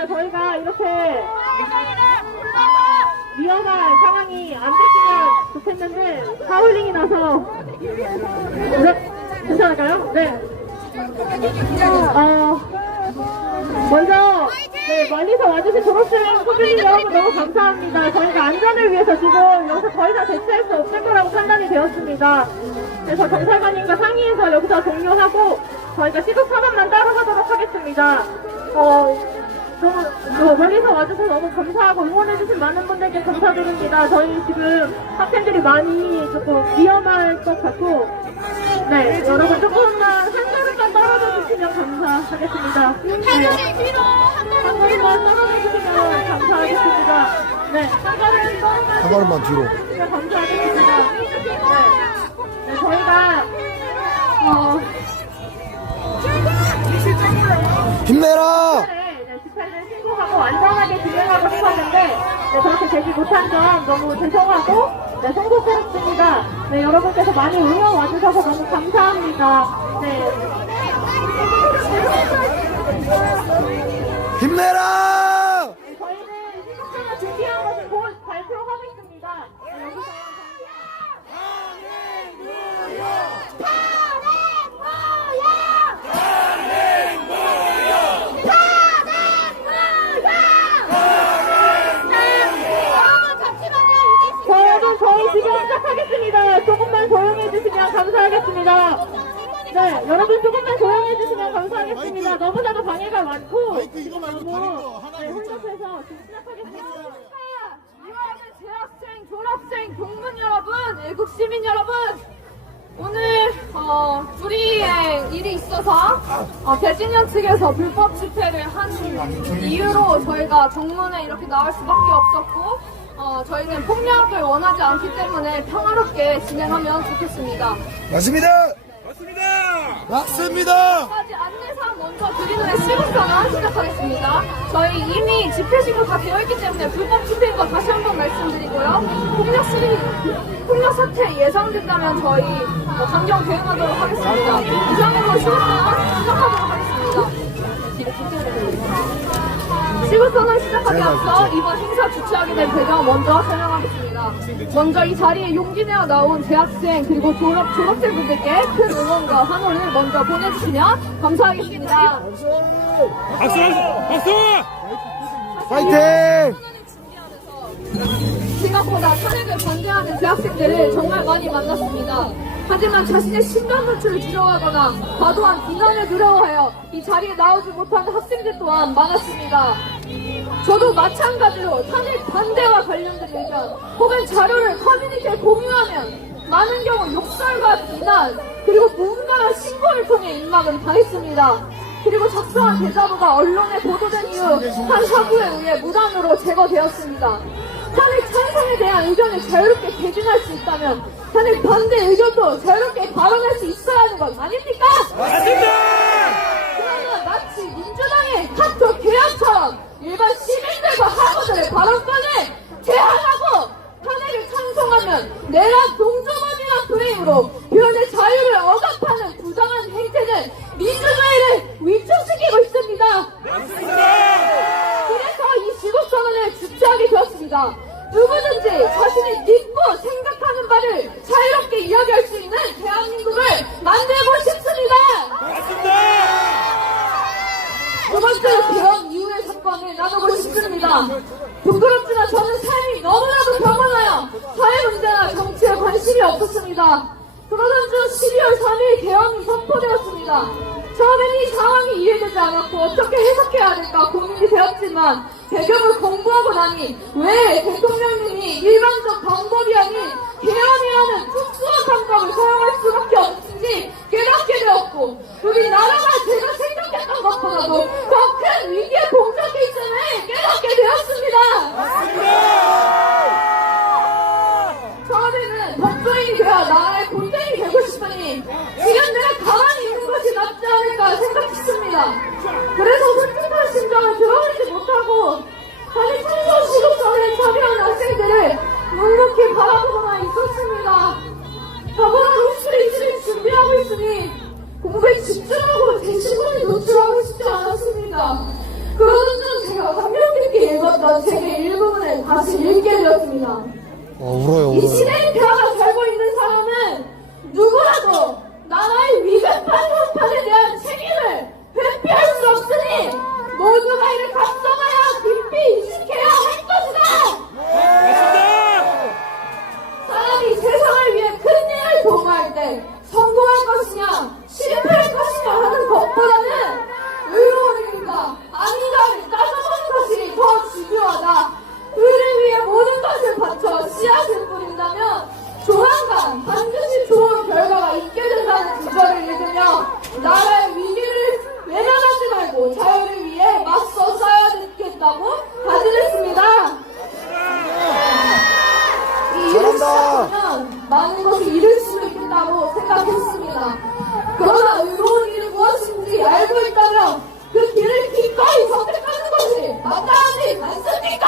알겠습니다. 저희가 이렇게 위험한 상황이 안 됐으면 좋겠는데 하울링이 나서 네? 괜찮을까요? 네. 먼저 멀리서 와주신 졸업생 후배님 여러분 너무 감사합니다. 저희가 안전을 위해서 지금 여기서 더 이상 대체할 수 없을 거라고 판단이 되었습니다. 그래서 정찰관님과 상의해서 여기서 종료하고 저희가 시급 사반만 따로 가도록 하겠습니다. 너무 멀리서 와주셔서 너무 감사하고 응원해주신 많은 분들께 감사드립니다. 저희 지금 학생들이 많이 조금 위험할 것 같고 네 여러분 조금만 한 걸음만 떨어져 주시면 감사하겠습니다. 한 걸음만 떨어져 주시면 감사하겠습니다. 네 한 걸음만 뒤로 감사하겠습니다. 네 저희가 힘내라! 집회를 신고하고 안전하게 진행하고 싶었는데 그렇게 되지 못한 점 너무 죄송하고 송구스럽습니다. 네, 여러분께서 많이 응원 와주셔서 너무 감사합니다. 네. 힘내라! 저희는 신곡하나 준비한 것을 곧 발표하겠습니다. 저희 지금 시작하겠습니다. 조금만 조용히 해주시면 감사하겠습니다. 네, 여러분 조금만 조용히 해주시면 감사하겠습니다. 너무나도 방해가 많고 너무 혼잡해서 지금 시작하겠습니다. 유학의 재학생, 졸업생, 동문 여러분, 애국 시민 여러분, 오늘 불이행 일이 있어서 대진령 측에서 불법 집회를 한 이유로 저희가 정문에 이렇게 나올 수밖에 없었고 저희는 폭력을 원하지 않기 때문에 평화롭게 진행하면 좋겠습니다. 맞습니다! 맞습니다! 맞습니다! 까지 안내사항 먼저 드린 후에 시국선언 시작하겠습니다. 저희 이미 집회 신고 다 되어있기 때문에 불법 집회인 거 다시 한번 말씀드리고요. 폭력 사태 예상된다면 저희 강경 대응하도록 하겠습니다. 이상으로 시국선언 시작하도록 하겠습니다. 시국선언 시작하기 앞서 이번 행사 주최하게 된 배경 먼저 설명하겠습니다. 먼저 이 자리에 용기 내어 나온 대학생 그리고 졸업생분들께 큰 응원과 환호를 먼저 보내주시면 감사하겠습니다. 박수! 박수! 파이팅! 생각보다 탄핵을 반대하는 대학생들을 정말 많이 만났습니다. 하지만 자신의 신변 노출을 두려워하거나 과도한 비난을 두려워하여 이 자리에 나오지 못하는 학생들 또한 많았습니다. 저도 마찬가지로 탄핵 반대와 관련된 의견 혹은 자료를 커뮤니티에 공유하면 많은 경우 욕설과 비난 그리고 누군가가 신고를 통해 입막은 당했습니다. 그리고 작성한 대자보가 언론에 보도된 이후 한 사부에 의해 무단으로 제거되었습니다. 탄핵 찬성에 대한 의견을 자유롭게 개진할 수 있다면 탄핵 반대 의견도 자유롭게 발언할 수 있어야 하는 건 아닙니까? 맞습니다! 그러면 마치 민주당의 카톡 계약처럼 일반 시민들과 학우들의 발언권을 제한하고 탄핵을 찬성하면 내란 동조범이란 프레임으로 표현의 자유를 억압하는 부당한 행태는 민주주의를 위축시키고 있습니다. 그래서 이 지국선언을 주최하게 되었습니다. 누구든지 자신이 믿고 생각하는 바를 자유롭게 이야기할 수 있는 대한민국을 만들고 싶습니다. 두 번째로 개헌 이후의 사건을 나누고 싶습니다. 부끄럽지만 저는 삶이 너무나도 평온하여 사회 문제나 정치에 관심이 없었습니다. 그러던 중 12월 3일 개헌이 선포되었습니다. 처음엔 이 상황이 이해되지 않았고 어떻게 해석해야 될까 고민이 되었지만 배경을 공부하고 나니 왜 대통령님이 일반적 방법이 아닌 개헌이라는 특수한 방법을 사용할 수밖에 없는지 깨닫게 되었고 우리나라가 제가 생각했던 것보다도 더 큰 위기에 봉착해 있음을 깨닫게 되었습니다. 처음에는 법조인이 되어 나라의 본전이 되고 싶으니 지금 내가 가만히 있는 것이 낫지 않을까 생각했습니다. 그래서 솔직한 심정을 드러내지 못하고 다시 청소 시국선에 참여한 학생들을 묵묵히 바라보고만 있었습니다. 더불어 로스트리치를 준비하고 있으니 공부에 집중하고 제 신분을 노출하고 싶지 않았습니다. 그러던 중 제가 읽었던 책의 일부분을 다시 읽게 되었습니다. 울어요, 이 울어요. 시대의 폐하가 살고 있는 사람은 누구라도 나라의 위급한 형편에 대한 책임을 회피할 수 없으니 모두가 이를 각성하여 깊이 인식해야 할 것이다. 맞습니다. 사람이 세상을 위해 큰 일을 도모할 때 성공할 것이냐 실패할 것이냐 하는 것보다는 의로운 일인가 아닌가를 따져보는 것이 더 중요하다. 의를 위해 모든 것을 바쳐 씨앗을 뿌린다면 조만간 반드시 좋은 결과가 있게 된다는 구절을 읽으며 나라의 위기를 외면하지 말고 자유를 위해 맞서 싸야 되겠다고 다짐했습니다. 이 일을 시작하면 많은 것을 잃을 수도 있다고 생각했습니다. 그러나 의로운 일이 무엇인지 알고 있다면 그 길을 기꺼이 선택하는 것이 마땅하지 않습니까?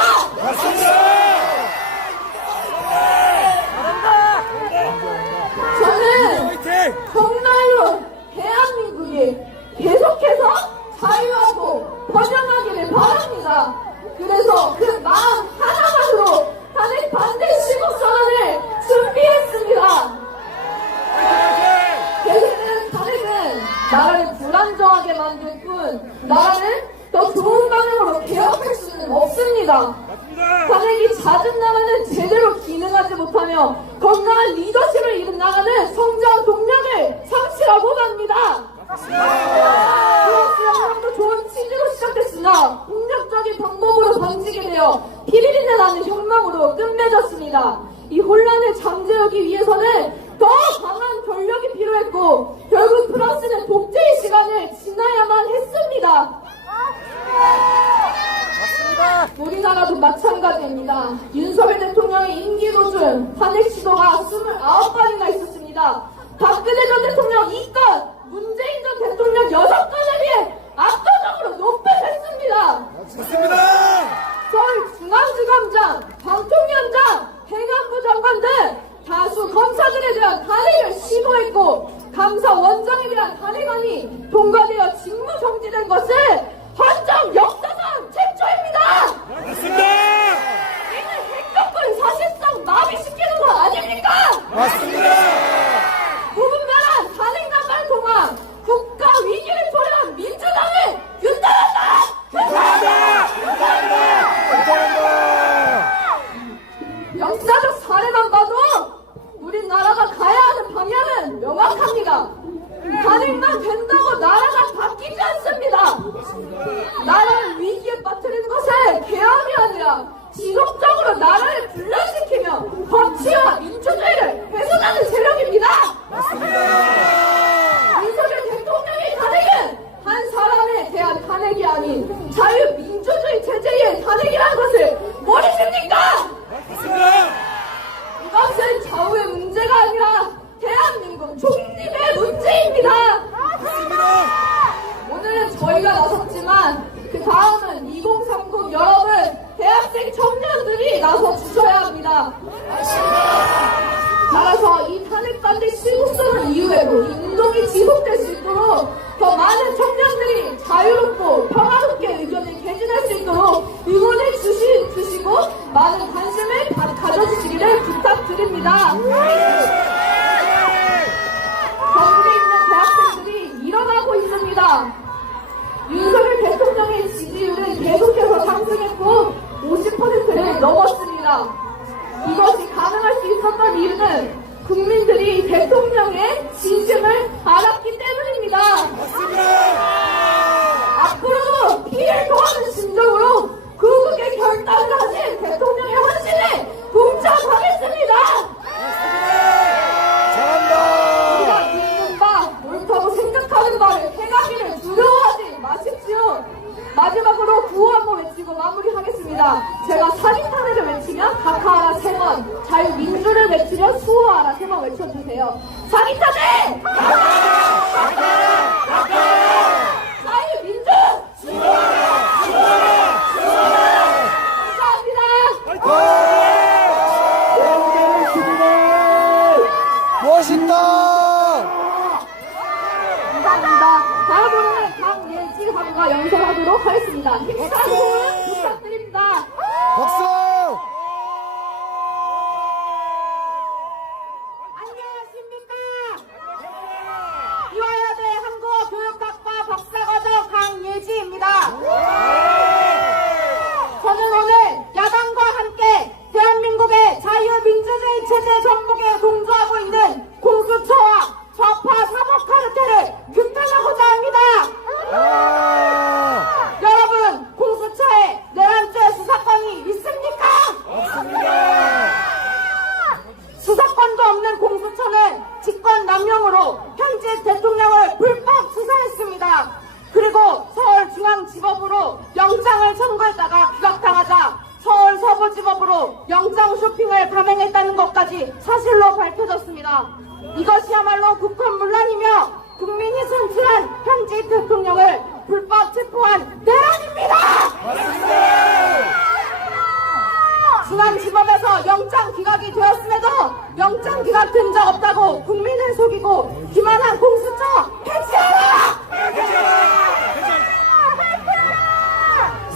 저는 화이팅! 정말로 대한민국이 계속해서 자유하고 번영하기를 바랍니다. 그래서 그 마음 하나만으로 탄핵 반대 시국선언을 준비했습니다. 계속되는 탄핵은 나라를 불안정하게 만들 뿐 나라를 더 좋은 방향으로 개혁할 수는 없습니다. 탄핵이 잦은 나라는 제대로 기능하지 못하며 건강한 리더십을 잃은 나라는 성장 동력을 상실하고 갑니다. 프랑스 좋은 취지로 시작됐으나 폭력적인 방법으로 번지게 되어 피리리내 나는 혁명으로 끝맺었습니다. 이 혼란을 잠재우기 위해서는 더 강한 권력이 필요했고 결국 프랑스는 독재의 시간을 지나야만 했습니다. 우리나라도 마찬가지입니다. 윤석열 대통령의 임기 도중 탄핵 시도가 29번이나 있었습니다. 박근혜 전 대통령 2건, 문재인 전 대통령 6건에 비해 압도적으로 높여졌습니다. 서울 중앙지검장, 방통위원장, 행안부 장관 등 다수 검사들에 대한 탄핵을 시도했고 감사원장에 대한 탄핵안이 통과되어 직무 정지된 것은 헌정 역사상 최초입니다. 맞습니다. 이는 행정부를 사실상 마비시키는 거 아닙니까? 맞습니다. 무분별한 탄핵 난관을 통한 국가 위기를 초래한 민주당을 윤탄한다! 역사적 사례만 봐도 우리나라가 가야 하는 방향은 명확합니다. 탄핵만 된다고 나라가 바뀌지 않습니다. 나라를 위기에 빠뜨리는 것은 개혁이 아니라 지속적으로 나라를 분란시키며 법치와 민주주의를 훼손하는 세력입니다. 윤석열 대통령의 탄핵은 한 사람에 대한 탄핵이 아닌 자유민주주의 체제의 탄핵이라는 것을 모르십니까? 이것은 좌우의 문제가 아니라 대한민국 독립의 문제입니다. 오늘은 저희가 나섰지만 그 다음은 2030 여러분 대학생 청년들이 나서 주셔야 합니다. 따라서 이 탄핵 반대 시국선언 이후에도 이 운동이 지속될 수 있도록 더 많은 청년들이 자유롭고 평화롭게 의견을 개진할 수 있도록 응원해 주시고 많은 관심을 가져주시기를 부탁드립니다. 전국에 있는 대학생들이 일어나고 있습니다. 윤석열 대통령의 지지율은 계속해서 상승했고 50%를 넘었습니다. 이것이 가능할 수 있었던 이유는 국민들이 대통령의 진심을 알았기 때문입니다. 앞으로도 피해를 토하는 심정으로 구국의 결단을 하신 대통령의 헌신에 봉착하겠습니다. 우리가 믿는 바, 옳다고 생각하는 바를 행하기를 두려워하지 마십시오. 마지막으로 구호 한번 외치고 마무리하겠습니다. 제가 사기 탄핵을 외치면 각하하라 3번, 자유민주를 외치면 수호하라 3번 외쳐주세요. 사기 탄핵! 자유민주! 감사합니다. 멋있다. 감사합니다. 다음으로는 강예지 학우가 연설하도록 하겠습니다. 힘찬 호흡 부탁드립니다. 박수! 안녕하십니까? 이화여대 한국어교육학과 박사과정 강예지입니다. 저는 오늘 야당과 함께 대한민국의 자유민주주의 체제 전복에 동조하고 있는 공수처와 좌파 사법 카르텔을 규탄하고자 합니다. 여러분, 공수처에 내란죄 수사권이 있습니까? 수사권도 없는 공수처는 직권 남용으로 현직 대통령을 불법 수사했습니다. 그리고 서울중앙지법으로 영장을 청구했다가 기각당하자 서울 서부지법으로 영장 쇼핑을 감행했다는 것까지 사실로 밝혀졌습니다. 이것이야말로 국권문란이며 국민이 선출한 현직 대통령을 불법 체포한 내란입니다. 중앙지법에서 영장 기각이 되었음에도 영장 기각된 적 없다고 국민을 속이고 기만한 공수처 해체하라!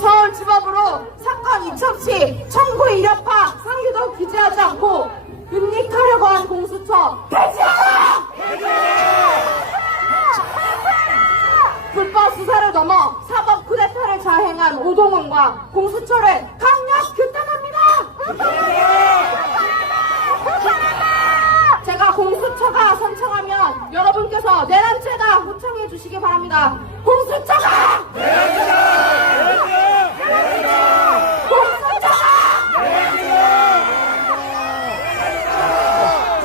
서울지법으로 사건 이첩시 청구 이력파 상규도 기재하지 않고 윤리하려고 한 공수처 해체하라! 불법 수사를 넘어 사법 쿠데타를 자행한 오동훈과 공수처를 강력 규탄합니다. 제가 공수처가 선창하면 여러분께서 내란죄다 호청해 주시기 바랍니다. 공수처가!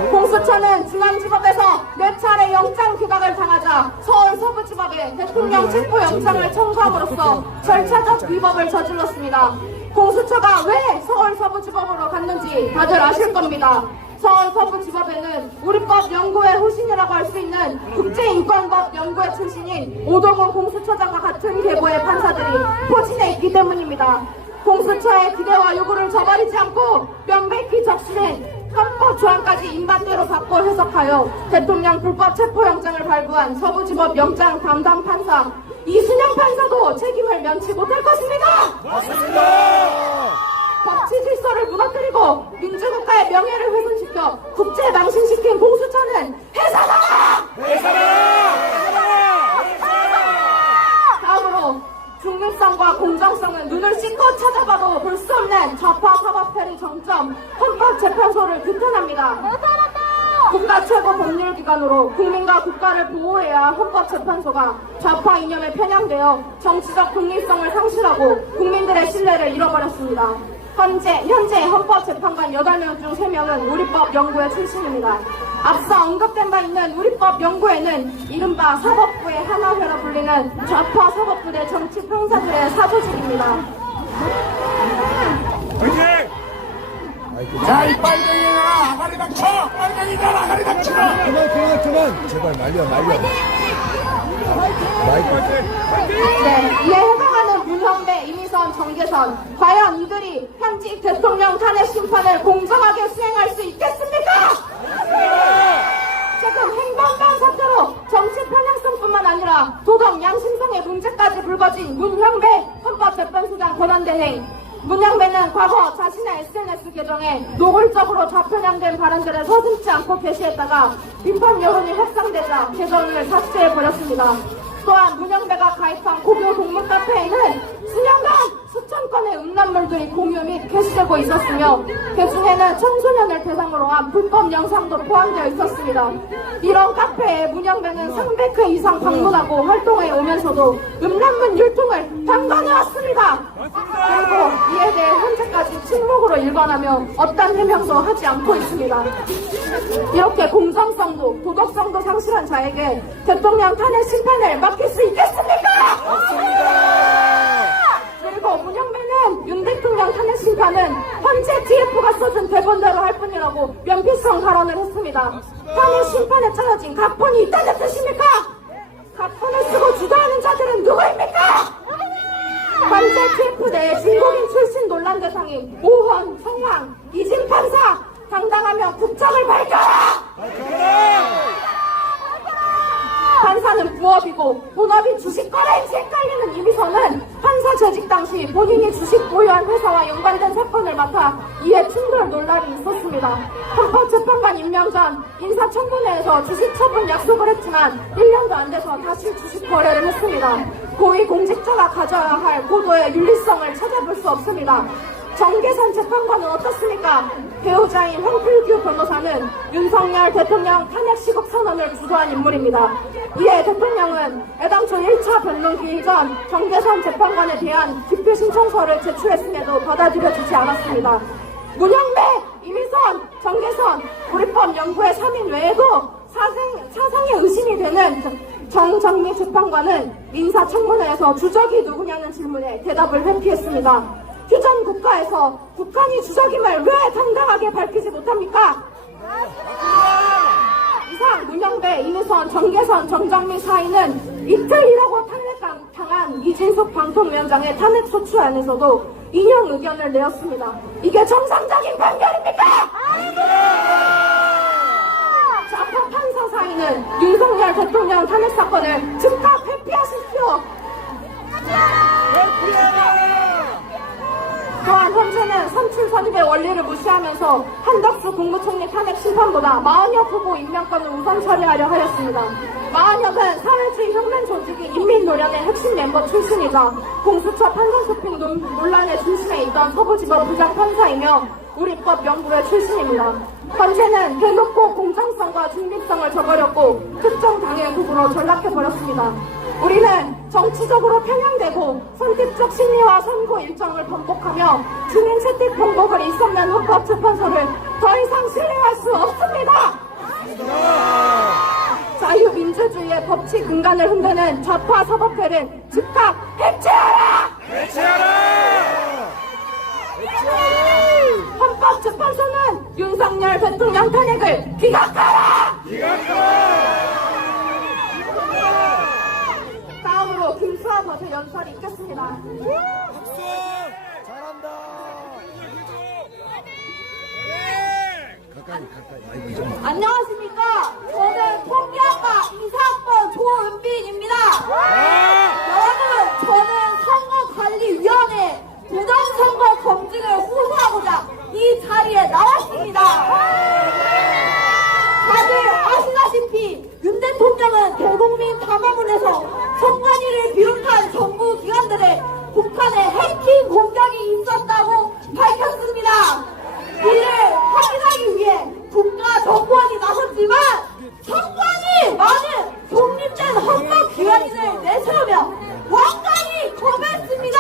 공수처는 중앙지법에서 4차례 영장 기각을 당하자 서울 서부지법에 대통령 체포 영장을 청구함으로써 절차적 위법을 저질렀습니다. 공수처가 왜 서울 서부지법으로 갔는지 다들 아실 겁니다. 서울 서부지법에는 우리법 연구회 후신이라고 할 수 있는 국제인권법 연구회 출신인 오동훈 공수처장과 같은 계보의 판사들이 포진해 있기 때문입니다. 공수처의 기대와 요구를 저버리지 않고 명백히 적신해 헌법 조항까지 입맛대로 바꿔 해석하여 대통령 불법 체포영장을 발부한 서부지법 영장 담당 판사 이순영 판사도 책임을 면치 못할 것입니다. 맞습니다! 법치 질서를 무너뜨리고 민주국가의 명예를 훼손시켜 국제 망신시킨 공수처는 해산하라! 다음으로 중립성과 공정성은 눈을 씻고 찾아봐도 볼 수 없는 좌파 사법회의 정점 헌법재판소를 규탄합니다. 국가 최고 법률기관으로 국민과 국가를 보호해야 할 헌법재판소가 좌파 이념에 편향되어 정치적 독립성을 상실하고 국민들의 신뢰를 잃어버렸습니다. 현재 헌법재판관 8명 중 3명은 우리법 연구회 출신입니다. 앞서 언급된 바 있는 우리법 연구회는 이른바 사법부의 하나회로 불리는 좌파 사법부대 정치 평사들의 사조직입니다. 자, 이 빨갱이들아, 아가리 닥쳐! 빨갱이들아, 아가리 닥쳐! 그만! 제발 말려. 네, 이에 해당하는 문현배, 이미선, 정계선, 과연 이들이 현직 대통령 탄핵 심판을 공정하게 수행할 수 있겠습니까? 최근 행방방 사태로 정치 편향성뿐만 아니라 도덕 양심성의 문제까지 불거진 문현배 헌법재판소장 권한대행. 문현배는 과거 자신의 SNS 계정에 노골적으로 좌편향된 발언들을 서슴지 않고 게시했다가 비판 여론이 확산되자 계정을 삭제해버렸습니다. 또한 문현배가 가입한 고교 동문 카페에는 수년간 수천 건의 음란물들이 공유 및 게시되고 있었으며 그 중에는 청소년을 대상으로 한 불법 영상도 포함되어 있었습니다. 이런 카페에 문현배는 300회 이상 방문하고 활동해 오면서도 음란물 유통을 방관해왔습니다. 그리고 이에 대해 현재까지 침묵으로 일관하며 어떤 해명도 하지 않고 있습니다. 이렇게 공정성도 도덕성도 상실한 자에게 대통령 탄핵 심판을 맡길 수 있겠습니까? 그리고 문현배는 윤 대통령 탄핵 심판은 현재 TF가 써준 대본대로 할 뿐이라고 면피성 발언을 했습니다. 탄핵 심판에 짜여진 각본이 있다는 뜻입니까? 각본을 쓰고 주도하는 자들은 누구입니까? 현재 TF 내 중국인 출신 논란 대상인 오헌, 성황, 이진 판사 당당하며 국정을 밝혀라! 판사는 부업이고 본업이 주식 거래 행시에 깔리는 이미선은 판사 재직 당시 본인이 주식 보유한 회사와 연관된 사건을 맡아 이에 충돌 논란이 있었습니다. 헌법재판관 임명 전 인사청문회에서 주식 처분 약속을 했지만 1년도 안 돼서 다시 주식 거래를 했습니다. 고위공직자가 가져야 할 고도의 윤리성을 찾아볼 수 없습니다. 정계선 재판관은 어떻습니까? 배우자인 황필규 변호사는 윤석열 대통령 탄핵 시국 선언을 주도한 인물입니다. 이에 대통령은 애당초 1차 변론 기일 전 정계선 재판관에 대한 기피 신청서를 제출했음에도 받아들여지지 않았습니다. 문영배, 이미선, 정계선, 우리법 연구회 3인 외에도 사상의 의심이 되는 정정미 재판관은 인사청문회에서 주적이 누구냐는 질문에 대답을 회피했습니다. 휴전 국가에서 북한이 주적임을 왜 당당하게 밝히지 못합니까? 이상 문영배, 이무선, 정계선, 정정민 사인은 이틀이라고 탄핵당한 이진숙 방통위원장의 탄핵소추안에서도 인용 의견을 내었습니다. 이게 정상적인 판결입니까? 좌파 판사 사인은 윤석열 대통령 탄핵 사건을 즉각 회피하십시오. 또한 현재는 선출선입의 원리를 무시하면서 한덕수 국무총리 탄핵 심판보다 마은혁 후보 임명권을 우선 처리하려 하였습니다. 마은혁은 사회주의 혁명 조직이 인민노련의 핵심 멤버 출신이자 공수처 판사쇼핑 논란의 중심에 있던 서부지법 부장판사이며 우리법 연구회 출신입니다. 현재는 대놓고 공정성과 중립성을 저버렸고 특정 당의 극으로 전락해버렸습니다. 우리는 정치적으로 편향되고 선택적 심리와 선고 일정을 번복하며 증인 채택 번복을 일삼는 헌법재판소를 더 이상 신뢰할 수 없습니다. 자유민주주의의 법치 근간을 흔드는 좌파 사법회를 즉각 해체하라! 헌법재판소는 윤석열 대통령 탄핵을 기각하라! 다음으로 김수아 법의 연설이 있겠습니다. 박수! 잘한다. 가까이. 아이고 좀. 안녕하십니까? 저는 통계학과 이사학번 조은빈입니다. 여러분, 저는 선거관리위원회 부정선거 검증을 호소하고자 이 자리에 나왔습니다. 다들 아시다시피 윤 대통령은 대국민 담화문에서 선관위를 비롯한 정부 기관들의 북한의 해킹 공작이 있었다고 밝혔습니다. 이를 확인하기 위해 국가정보원이 나섰지만 선관위 많은 독립된 헌법기관인을 내세우며 완강히 거부했습니다.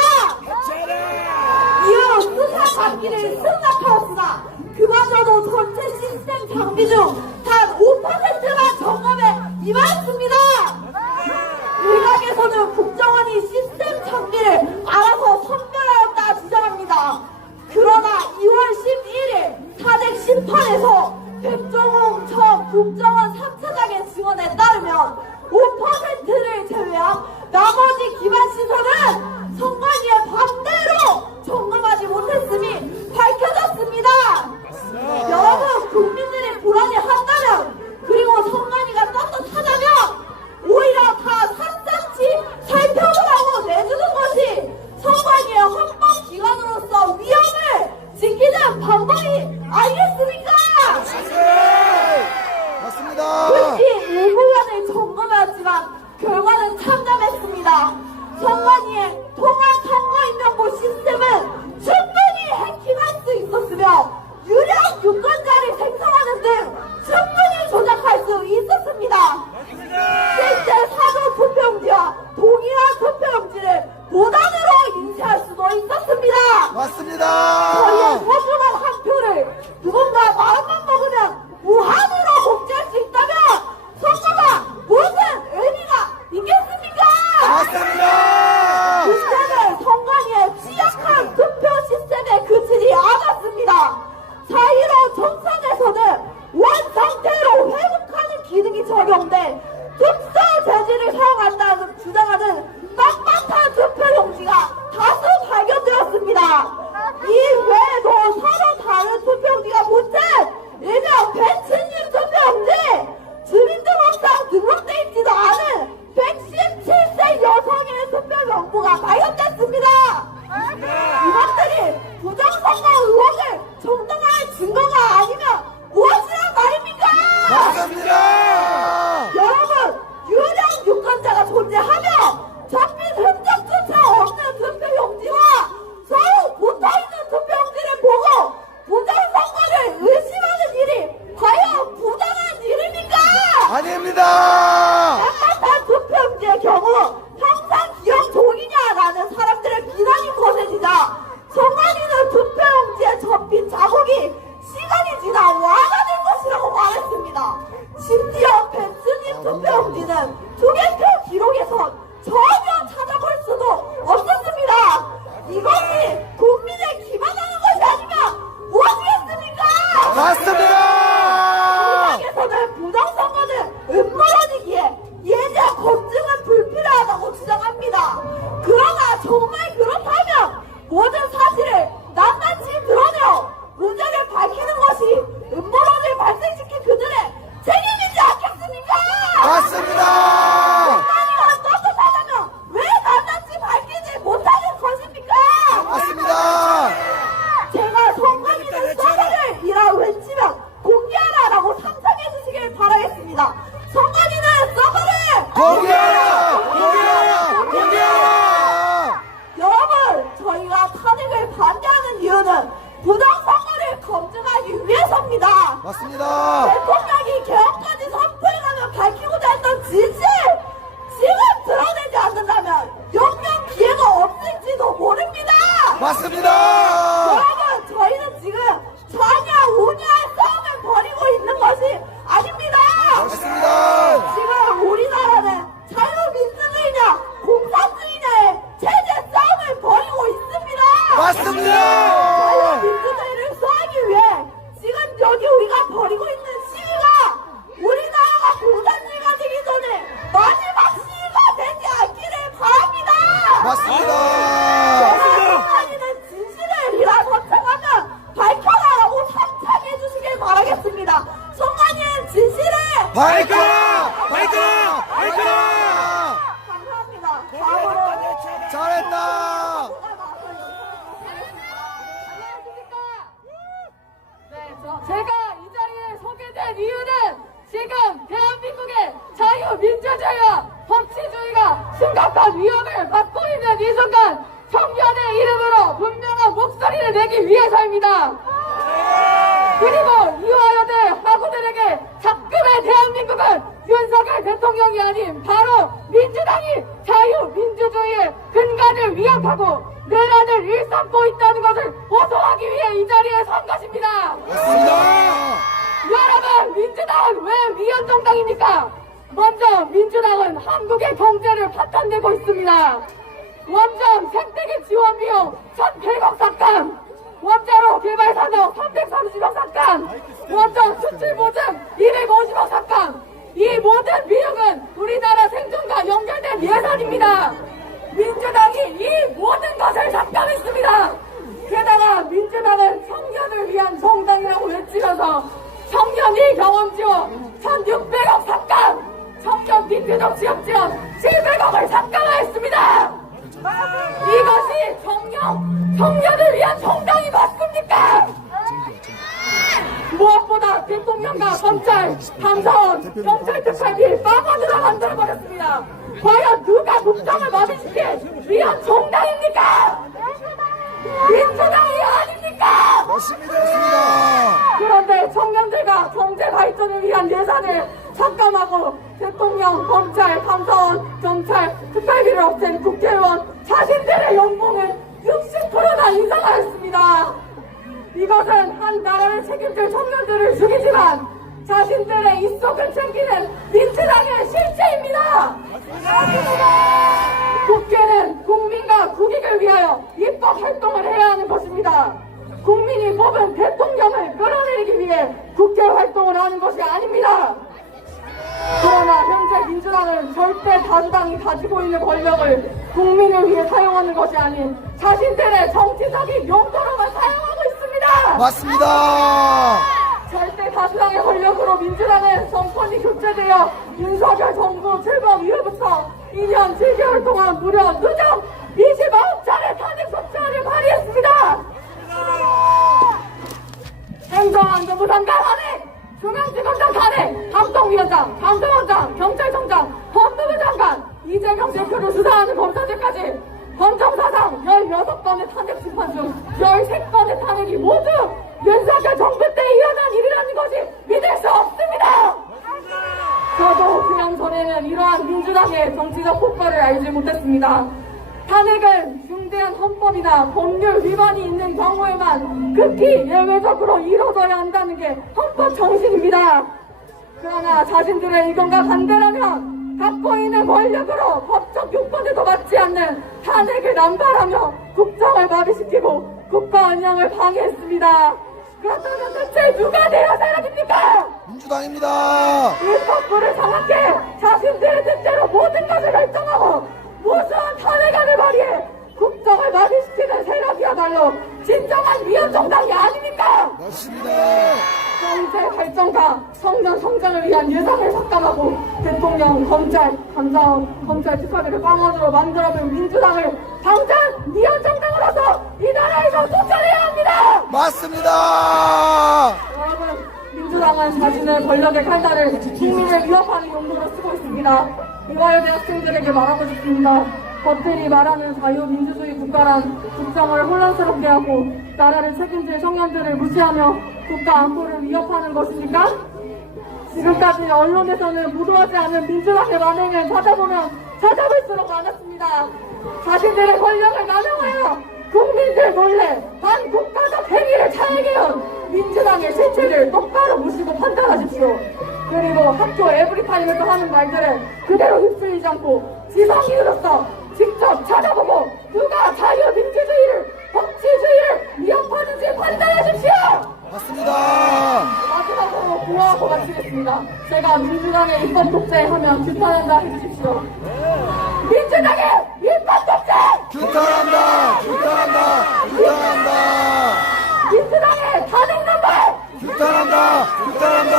이후 수사받기를 승낙하였으나 그마저도 전체 시스템 장비 중 단 5%만 점검에 임하였습니다. 일각에서는 국정원이 시스템 장비를 알아서 선별하였다 주장합니다. 그러나 2월 11일 탄핵 심판에서 백종원 전 국정원 3차장의 증언에 따르면 5%를 제외한 나머지 기반시설은 선관위의 반대로 점검하지 못했음이 밝혀졌습니다. 여러분, 국민들이 불안해한다면 그리고 선관위가 떳떳하다면 오히려 다 샅샅이 살펴보라고 내주는 것이 선관위의 헌법기관으로서 위험을 지키는 방법이 아니겠습니까? 맞습니다. 특히 일부원을 점검하였지만 결과는 참담했습니다. 선관위의 통합선거인명부 시스템은 충분히 해킹할 수 있었으며 유령 유권자를 생성하는 등 충분히 조작할 수 있었습니다. 실제 사전 투표용지와 동일한 투표용지를 보단으로 인쇄할 수도 있었습니다. 맞습니다. 저희의 소중한 한 표를 누군가 마음만 먹으면 무한으로 복제할 수 있다면 선거가 무슨 의미가 있겠습니까? 맞습니다. 시스템은 선관위의 취약한 투표 시스템에 그치지 않았습니다. 4.15 총선에서는 원상태로 회복하는 기능이 적용돼 특수 재질을 사용한다는 주장하는 빡빡한 투표용지가 다수 발견되었습니다. 이 외에도 서로 다른 투표용지가 붙은 일명 배치님 투표용지, 주민등록상 등록돼 있지도 않은 배치 아닙니다. 한 투표용지의 경우 항상 기억 종이냐라는 사람들의 비난이 거세지자 정관이는 투표용지에 접힌 자국이 시간이 지나 와가 된 것이라고 말했습니다. 심지어 벤츠님 투표용지는 투개표 기록에선 전혀 찾아볼 수도 없었습니다. 이것이 국민의 기만하는 것이 아니면 무엇이겠습니까? 맞습니다. 에서는 부정선거는 음모론이기에 예자 검증은 불필요하다고 주장합니다. 그러나 정말 그렇다면 모든 사실을 낱낱이 드러내어 문제를 밝히는 것이 음모론을 발생시킨 그들의 책임이지 않겠습니까? 맞습니다. 아니가 떳떳하다면 왜 낱낱이 밝히지 못하는 것입니까? 맞습니다. 제가 선관위는 서버를 이라 외치면 공개하라라고 상상해 주시길 바라겠습니다. 선관위는 서버를 공개하라! 공개하라! 공개하라! 여러분, 저희가 탄핵을 반대하는 이유는 부정선거를 검증하기 위해서입니다. 맞습니다. 대통령이 개헌까지 선포해가며 밝히고자 했던 진실 지금 드러내지 않는다면 영영 기회가 없을지도 모릅니다. 맞습니다. 여러분, 저희는 지금 좌냐 우냐의 싸움을 벌이고 있는 것이 아닙니다. 맞습니다. 지금 우리나라는 자유민주주의냐 공산주의냐의 체제 싸움을 벌이고 있습니다. 맞습니다. 자유민주주의를 수하기 위해 지금 여기 우리가 벌이고 있는 시위가 우리나라가 공산주의가 되기 전에 마지막 시위가 되지 않기를 바랍니다. 맞습니다. 선관위는 진실을 이라 선창하면 밝혀라라고 상창해 주시길 바라겠습니다. 선관위는 진실을 밝혀라! 밝혀라! 밝혀라! 감사합니다. 다음으로 잘했다. 제가 이 자리에 서게 된 이유는 지금 대한민국의 자유민주주의와 법치주의가 심각한 위협을 받고 있는 이 순간 청년의 이름으로 분명한 목소리를 내기 위해서입니다. 그리고 이화여대 학우들에게 작금의 대한민국은 윤석열 대통령이 아닌 바로 민주당이 자유민주주의의 근간을 위협하고 내란을 일삼고 있다는 것을 호소하기 위해 이 자리에 선 것입니다. 맞습니다. 여러분, 민주당은 왜 위헌정당입니까? 먼저 민주당은 한국의 경제를 파탄내고 있습니다. 원전 생태계 지원 비용 1,100억 삭감, 원자로 개발 산업 330억 삭감, 원전 수출 보증 250억 삭감. 이 모든 비용은 우리나라 생존과 연결된 예산입니다. 민주당이 이 모든 것을 삭감했습니다. 게다가 민주당은 청년을 위한 정당이라고 외치면서 청년이 경험 지원 1,600억 삭감, 청년 빈부족 지역 지원 700억을 삭감하였습니다. 이것이 청년을 위한 정당이 맞습니까? 무엇보다 대통령과 검찰, 감사원, 경찰 특활비 빠져들어 만들어버렸습니다. 과연 누가 국정을 마비시킨 위헌 정당입니까? 민주당이 아닙니까? 맞습니다. 그런데 청년들과 경제 발전을 위한 예산을 삭감하고 대통령, 검찰, 감사원, 경찰, 특활비를 없앤 국회의원 자신들의 연봉을 60%나 인상하였습니다. 이것은 한 나라를 책임질 청년들을 죽이지만 자신들의 입속을 챙기는 민주당의 실체입니다. 국회는 국민과 국익을 위하여 입법 활동을 해야 하는 것입니다. 국민이 뽑은 대통령을 끌어내리기 위해 국회 활동을 하는 것이 아닙니다. 그러나 현재 민주당은 절대 다수당이 가지고 있는 권력을 국민을 위해 사용하는 것이 아닌 자신들의 정치적인 용도로만 사용하고 있습니다. 맞습니다. 절대 다수당의 권력으로 민주당은 정권이 교체되어 윤석열 정부 출범 이후부터 2년 7개월 동안 무려 누적 29차례 탄핵 소추안을 발의했습니다. 행정안전부 장관 탄핵, 중앙지검장 탄핵, 감독위원장, 감사원장, 경찰청장, 법무부 장관, 이재명 대표를 수사하는 검사들까지 헌정사상 16건의 탄핵 심판 중 13건의 탄핵이 모두 윤석열 정부 때 일어난 일이라는 것이 믿을 수 없습니다. 저도 그냥 전에는 이러한 민주당의 정치적 효과를 알지 못했습니다. 탄핵은 중대한 헌법이나 법률 위반이 있는 경우에만 극히 예외적으로 이뤄져야 한다는 게 헌법 정신입니다. 그러나 자신들의 의견과 반대라면 갖고 있는 권력으로 법적 요건에도 맞지 않는 탄핵을 남발하며 국정을 마비시키고 국가 운영을 방해했습니다. 그렇다면 대체 누가 돼야 사람입니까? 민주당입니다. 일법부를 장악해 자신들의 뜻대로 모든 것을 결정하고 무수한 탄핵안을 발의해 국정을 마비시키는 세력이야말로 진정한 위헌정당이 아닙니까? 맞습니다. 경제 발전과 청년 성장을 위한 예산을 삭감하고 대통령, 검찰, 검찰 특활비를 꽝원으로 만들어낸 민주당을 당장 위헌정당으로서 이 나라에서 쫓아내야 합니다! 맞습니다. 여러분, 민주당은 자신의 권력의 칼날을 국민을 위협하는 용도로 쓰고 있습니다. 이화여대 학생들에게 말하고 싶습니다. 겉들이 말하는 자유민주주의 국가란 국정을 혼란스럽게 하고 나라를 책임질 청년들을 무시하며 국가 안보를 위협하는 것입니까? 지금까지 언론에서는 무도하지 않은 민주당의 만행을 찾아보면 찾아볼수록 많았습니다. 자신들의 권력을 남용하여 국민들 몰래 반국가적 행위를 차행해온 민주당의 실체를 똑바로 보시고 판단하십시오. 그리고 학교 에브리타임에서 하는 말들을 그대로 휩쓸리지 않고 지성인으로서 직접 찾아보고 누가 자유민주주의를 법치주의를 위협하는지 판단하십시오. 맞습니다. 마지막으로 구호하고 마치겠습니다. 제가 민주당의 입법 독재하면 규탄한다 해주십시오. 민주당의 입법 독재! 규탄한다. 규탄한다. 규탄한다. 민주당의 탄핵 남발! 규탄한다. 규탄한다.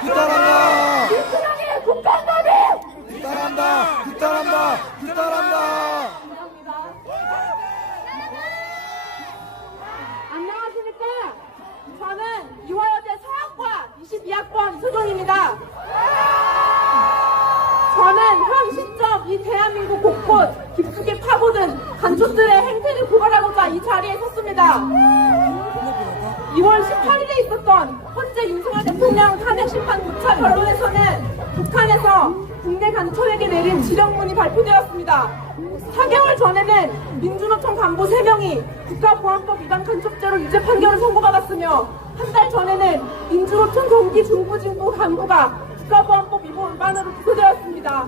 규탄한다. 민주당의 국간법이! 규탄한다. 규탄한다. 규탄한다. 감사합니다. 안녕하십니까? 저는 이화여대 서학과 22학번 수동입니다. 저는 현 시점 이 대한민국 곳곳 깊숙이 파고든 간첩들의 행태를 고발하고자 이 자리에 섰습니다. 2월 18일에 있었던 헌재 윤석열 대통령 탄핵 심판 9차 결론에서는 북한에서 국내 간첩에게 내린 지령문이 발표되었습니다. 4개월 전에는 민주노총 간부 3명이 국가보안법 위반 간첩죄로 유죄 판결을 선고받았으며 한 달 전에는 민주노총 경기 중부진구 간부가 국가보안법 위반으로 기소되었습니다.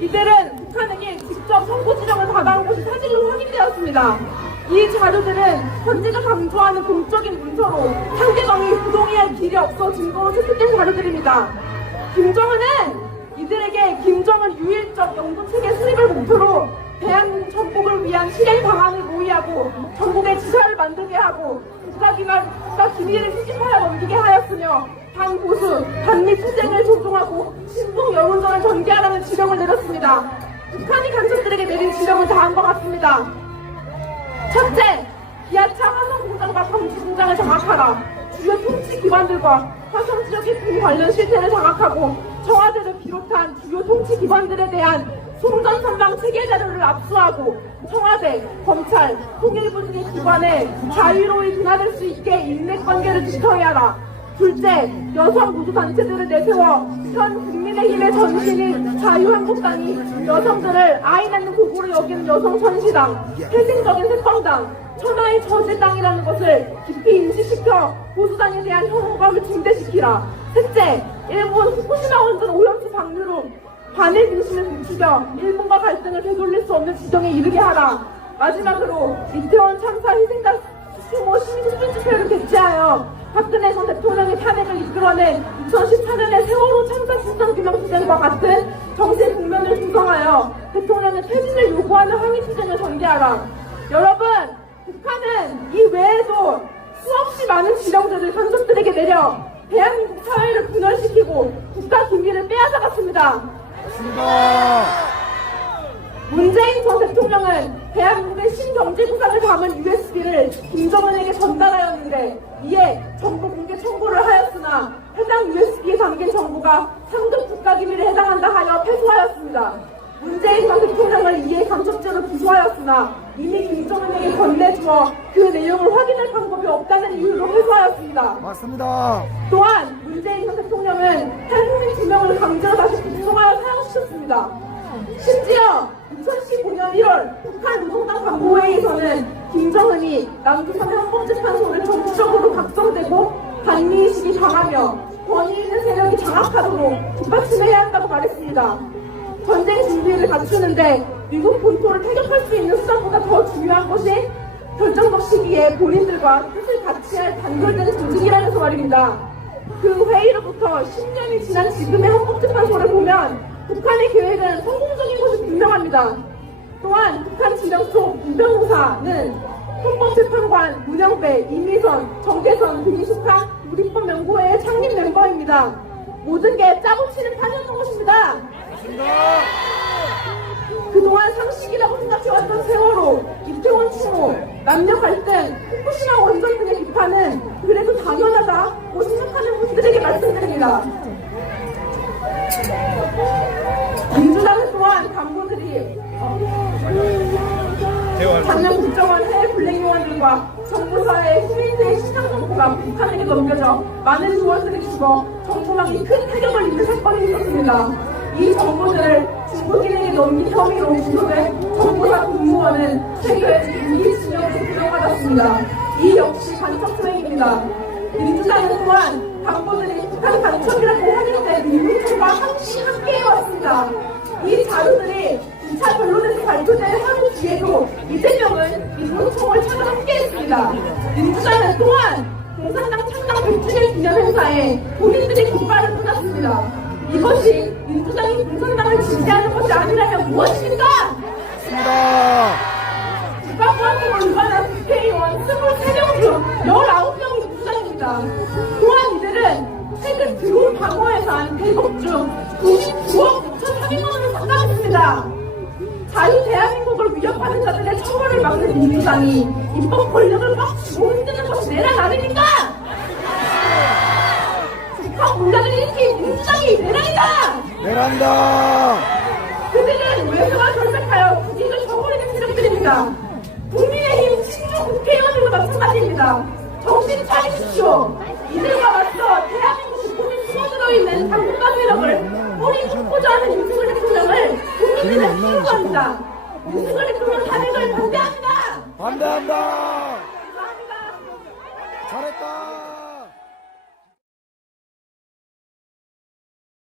이들은 북한에게 직접 선고 지령을 받아온 것이 사실로 확인되었습니다. 이 자료들은 헌재가 강조하는 공적인 문서로 상대방이 부동의할 길이 없어 증거로 채택된 자료들입니다. 김정은은 이들에게 김정은 유일적 영도체계 수립을 목표로 대한민국 전복을 위한 실행 방안을 모의하고 전국에 지사를 만들게 하고 국가 기밀을 수집하여 넘기게 하였으며 반보수, 반미 투쟁을 조종하고 신동 여론전을 전개하라는 지령을 내렸습니다. 북한이 간첩들에게 내린 지령은 다음과 같습니다. 첫째, 기아차 화성 공장과 경주 공장을 장악하라. 주요 통치 기관들과 화성 지역의 군 관련 실태를 장악하고 청와대를 비롯한 주요 통치 기관들에 대한 송전선방 체계 자료를 압수하고 청와대, 검찰, 통일부 등의 기관에 자유로이 드나들 수 있게 인맥관계를 지켜야 하라. 둘째, 여성 보수단체들을 내세워 현 국민의힘의 전신인 자유한국당이 여성들을 아이 낳는 도구로 여기는 여성천시당, 폐쇄적인 새빵당, 천하의 저질당이라는 것을 깊이 인식시켜 보수당에 대한 혐오감을 증대시키라. 셋째, 일본 후쿠시마 원전 오염수 방류로 반일 민심을 부추겨 일본과 갈등을 되돌릴 수 없는 지경에 이르게 하라. 마지막으로 이태원 참사 희생자 수모 시민 수준 집회를 개최하여 박근혜 전 대통령의 탄핵을 이끌어낸 2014년의 세월호 참사 진상규명투쟁과 같은 정신 국면을 구성하여 대통령의 퇴진을 요구하는 항의투쟁을 전개하라. 여러분, 북한은 이 외에도 수없이 많은 지령들을 간섭들에게 내려 대한민국 사회를 분열시키고 국가 기밀을 빼앗아갔습니다. 맞습니다. 문재인 전 대통령은 대한민국의 신경제구상을 담은 USB를 김정은에게 전달하였는데 이에 정보 공개 청구를 하였으나 해당 USB에 담긴 정보가 상급 국가기밀에 해당한다 하여 패소하였습니다. 문재인 전 대통령을 이에 간첩죄로 기소하였으나 이미 김정은에게 건네주어 그 내용을 확인할 방법이 없다는 이유로 회수하였습니다. 맞습니다. 또한 문재인 전 대통령은 탈북민 2명을 강제로 다시 북송하여 사용 있습니다. 심지어 2015년 1월 북한 노동당 간부회의에서는 김정은이 남부삼 헌법재판소를 정치적으로 각성되고 반미의식이 강하며 권위 있는 세력이 장악하도록 뒷받침해야 한다고 말했습니다. 전쟁 준비를 갖추는데 미국 본토를 타격할 수 있는 수단보다 더 중요한 것이 결정적 시기에 본인들과 뜻을 같이 할 단결된 조직이라면서 말입니다. 그 회의로부터 10년이 지난 지금의 헌법재판소를 보면 북한의 계획은 성공적인 것이 분명합니다. 또한 북한 지령소 문병무사는 헌법재판관 문영배, 이미선, 정계선 등이 속한 우리법 연구회의 창립 멤버입니다. 모든 게 짜고 치는 판이었던 것입니다. 그동안 상식이라고 생각해왔던 세월호, 이태원 침몰, 남녀 갈등, 후쿠시마 원전 등의 비판은 그래도 당연하다고 생각하는 분들에게 말씀드립니다. 민주당은 또한 간부들이 작년 국정원 해외 블랙 요원들과 정부사의 후인들의 시장 정보가 북한에게 넘겨져 많은 요원들이 죽어 정보망이 큰 타격을 입는 사건이 있었습니다. 이 정보들을 중국인에게 넘긴 혐의로 기소된 정보사 공무원은 최근 무기징역으로 구형받았습니다. 이 역시 간첩 투쟁입니다. 민주당은 또한 간부들이 북한 간첩이라고 확인된 민주당과 항상 함께해왔습니다. 이 자료들이 2차 변론에서 발표된 하루 뒤에도 이재명은 민노총을 찾아 함께했습니다. 민주당은 또한 공산당 창당 100주년 기념행사에 본인들의 깃발을 꽂았습니다. 이것이 민주당이 공산당을 지지하는 것이 아니라면 무엇입니까? 국가보안법을 위반한 국회의원 23명 중 19명이 민주당입니다. 또한 이들은 최근 드론 방어에서 한 100억 중 99억 9,400만 원을 삭감했습니다. 자유 대한민국을 위협하는 자들의 처벌을 막는 민주당이 입법 권력을 막 쥐고 흔드는 것이 내란 아닙니까? 북한 공작을 일으킨 민주당이 내란이다! 내란다. 그들은 외교와 결백하여 국익을 저버리는 세력들입니다. 국민의힘 친중 국회의원들도 마찬가지입니다. 정신 차리십시오. 이들과 맞서 대한민국 국민이 숨어들어있는 당국과 세력을 뿌리 걷고자 하는 윤석열 대통령을 국민들은 필요합니다. 윤석열 대통령 탄핵을 반대합니다. 반대한다. 감사합니다. 잘했다.